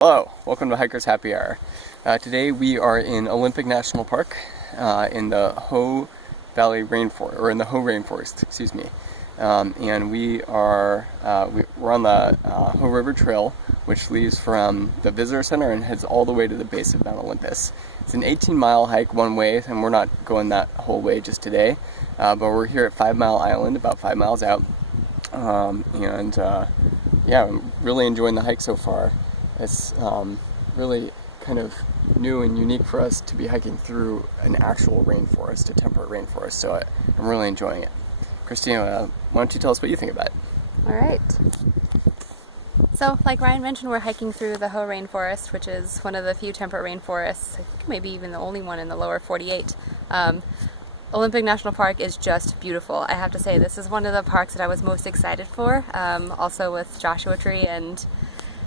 Hello, welcome to Hiker's Happy Hour. Today we are in Olympic National Park in the Hoh Valley Rainforest, or in the Hoh Rain Forest, excuse me. And we're on the Hoh River Trail, which leaves from the visitor center and heads all the way to the base of Mount Olympus. It's an 18-mile hike one way, and we're not going that whole way just today, but we're here at 5 Mile Island, about 5 miles out. Yeah, I'm really enjoying the hike so far. It's really kind of new and unique for us to be hiking through an actual rainforest, a temperate rainforest, so I'm really enjoying it. Christina, why don't you tell us what you think about it? All right. So, like Ryan mentioned, we're hiking through the Hoh Rain Forest, which is one of the few temperate rainforests, I think maybe even the only one in the lower 48. Olympic National Park is just beautiful. I have to say, this is one of the parks that I was most excited for, also with Joshua Tree and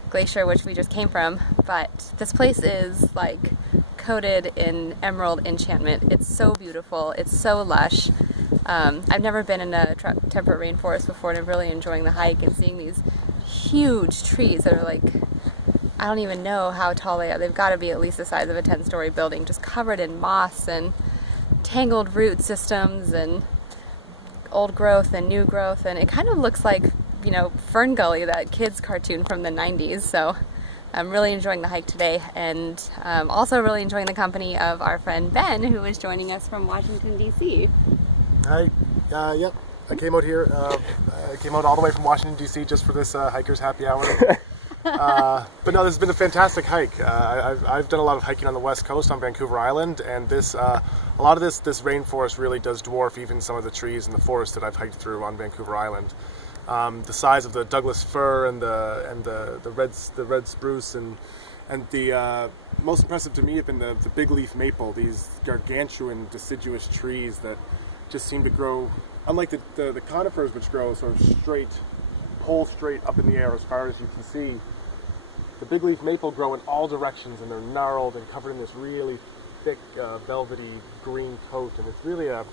Glacier, which we just came from, but this place is like coated in emerald enchantment. It's so beautiful, it's so lush. I've never been in a temperate rainforest before, and I'm really enjoying the hike and seeing these huge trees that are like, I don't even know how tall they are. They've got to be at least the size of a 10-story building, just covered in moss and tangled root systems and old growth and new growth, and it kind of looks like, you know, Fern Gully, that kids cartoon from the 90s. So I'm really enjoying the hike today, and also really enjoying the company of our friend Ben, who is joining us from Washington, D.C. Hi, yep, I came out here, I came out all the way from Washington, D.C. just for this Hiker's Happy Hour. But no, this has been a fantastic hike. I've done a lot of hiking on the west coast on Vancouver Island, and a lot of this rainforest really does dwarf even some of the trees in the forest that I've hiked through on Vancouver Island. The size of the Douglas fir and the red spruce and the most impressive to me have been the big leaf maple, these gargantuan deciduous trees that just seem to grow, unlike the conifers, which grow sort of straight, pole straight up in the air as far as you can see. The big leaf maple grow in all directions, and they're gnarled and covered in this really thick velvety green coat, and it's really a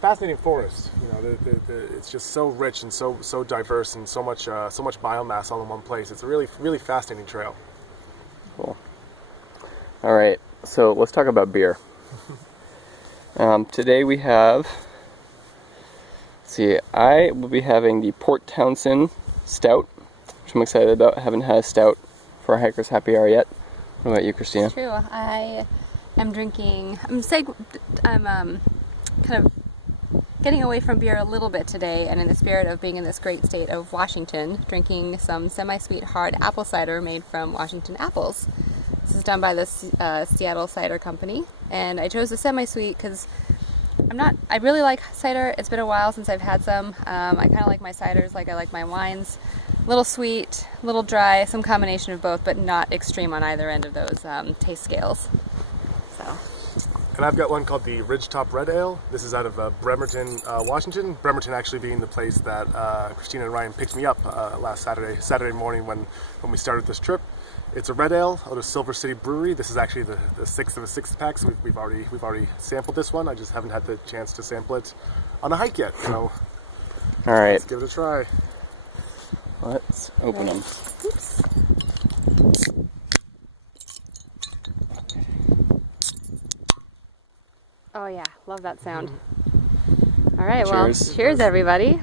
fascinating forest. You know, it's just so rich and so diverse, and so much biomass all in one place. It's a really fascinating trail. Cool. All right, so let's talk about beer. Today we have, I will be having the Port Townsend Stout, which I'm excited about. I haven't had a stout for a Hiker's Happy Hour yet. What about you, Christina? It's true. I am drinking, I'm kind of getting away from beer a little bit today, and in the spirit of being in this great state of Washington, drinking some semi-sweet hard apple cider made from Washington apples. This is done by the Seattle Cider Company, and I chose the semi-sweet because I really like cider. It's been a while since I've had some. I kind of like my ciders like I like my wines. A little sweet, a little dry, some combination of both, but not extreme on either end of those taste scales. So. And I've got one called the Ridgetop Red Ale. This is out of Bremerton, Washington. Bremerton actually being the place that Christina and Ryan picked me up last Saturday morning when we started this trip. It's a red ale out of Silver City Brewery. This is actually the sixth of a six-pack, so we've already sampled this one. I just haven't had the chance to sample it on a hike yet. So, all right, let's give it a try. Let's open them. Oops. Oh yeah, love that sound. All right, Cheers. Well, cheers everybody.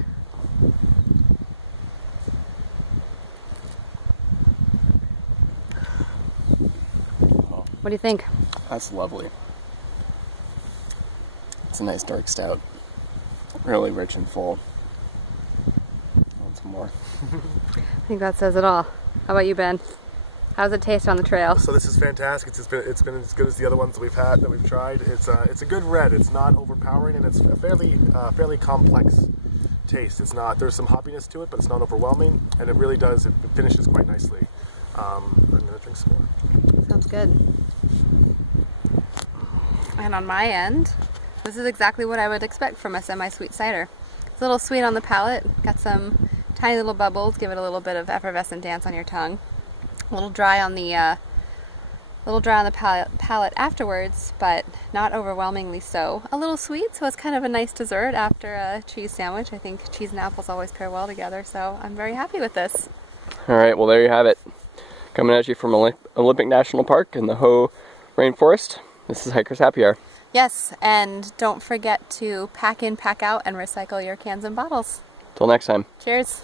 What do you think? That's lovely. It's a nice dark stout. Really rich and full. I want some more. I think that says it all. How about you, Ben? How's it taste on the trail? So this is fantastic. It's been as good as the other ones that we've tried. It's a good red. It's not overpowering, and it's a fairly complex taste. There's some hoppiness to it, but it's not overwhelming, and it really does. It finishes quite nicely. I'm gonna drink some more. Sounds good. And on my end, this is exactly what I would expect from a semi-sweet cider. It's a little sweet on the palate, got some tiny little bubbles, give it a little bit of effervescent dance on your tongue. A little dry on the palate afterwards, but not overwhelmingly so. A little sweet, so it's kind of a nice dessert after a cheese sandwich. I think cheese and apples always pair well together, so I'm very happy with this. All right, well there you have it. Coming at you from Olympic National Park in the Hoh Rain Forest. This is Hikers Happy Hour. Yes, and don't forget to pack in, pack out, and recycle your cans and bottles. Till next time. Cheers.